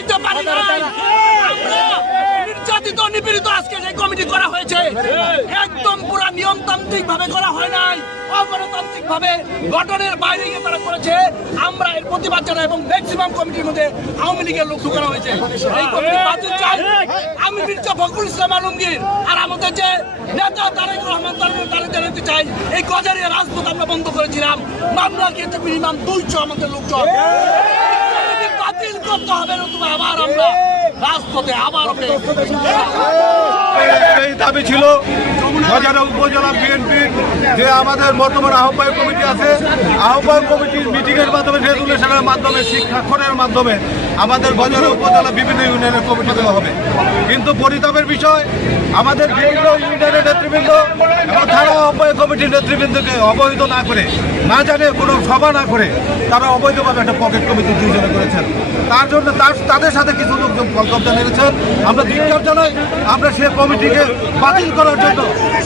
চাইতে পারি নাই নির্যাতিত নিপীড়িত আজকে যে কমিটি করা হয়েছে একদম পুরো নিয়মতান্ত্রিক ভাবে করা হয় নাই অগণতান্ত্রিক ভাবে গঠনের বাইরে গিয়ে তারা করেছে। আমরা এর প্রতিবাদ জানাই এবং ম্যাক্সিমাম কমিটির মধ্যে আওয়ামী লীগের লোক ঢুকানো হয়েছে। এই কমিটি বাতিল চাই। আমি মির্জা ফখরুল ইসলাম আলমগীর আর আমাদের যে নেতা তারেক রহমান তারেক জানাতে চাই। এই গজারিয়া রাজপথ আমরা বন্ধ করেছিলাম। মামলা কিন্তু মিনিমাম দুইশো আমাদের লোকজন কমিটি বাতিল করতে হবে নতুবা আবার আমরা আবার এই দাবি ছিল হাজারা উপজেলা বিএনপির যে আমাদের বর্তমান আহ্বায়ক কমিটি আছে। আহ্বায়ক কমিটির মিটিংয়ের মাধ্যমে রেজুলেশনের মাধ্যমে শিক্ষাক্ষণের মাধ্যমে আমাদের গজারা উপজেলা বিভিন্ন ইউনিয়নের কমিটি দেওয়া হবে। কিন্তু পরিতাপের বিষয় আমাদের বিভিন্ন ইউনিয়নের নেতৃবৃন্দ এবং কমিটির নেতৃবৃন্দকে অবহিত না করে, না জানে কোনো সভা না করে, তারা অবৈধভাবে একটা পকেট কমিটি দুইজনে করেছেন। তার জন্য তার তাদের সাথে কিছু লোকজন কলকাতা নেমেছেন। আমরা ধিক্কার জানাই, আমরা সে কমিটিকে বাতিল করার জন্য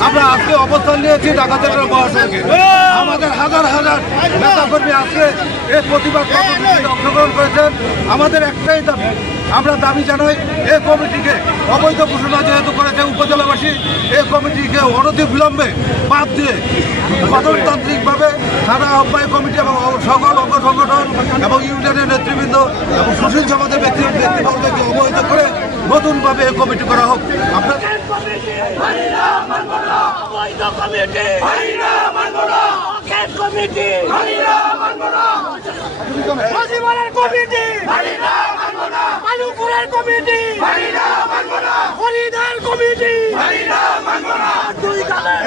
আমরা আজকে অবস্থান নিয়েছি ঢাকা জেলার মহাসড়কে। আমাদের হাজার হাজার নেতাকর্মী আজকে এই প্রতিবাদ অংশগ্রহণ করেছেন। আমাদের একটাই দাবি আমরা দাবি জানাই এই কমিটিকে অবৈধ ঘোষণা যেহেতু করেছে উপজেলাবাসী এই কমিটিকে অনতি বিলম্বে বাদ দিয়ে গণতান্ত্রিকভাবে থানা আহ্বায়ক কমিটি এবং সকল অঙ্গ সংগঠন এবং ইউনিয়নের নেতৃবৃন্দ এবং সুশীল সমাজের ব্যক্তি ব্যক্তিবর্গকে অবহিত করে নতুনভাবে এই কমিটি করা হোক। আপনার কমিটি কমিটি। সজীবনের কমিটি। হরিদার কমিটি। দুই গালে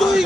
দুই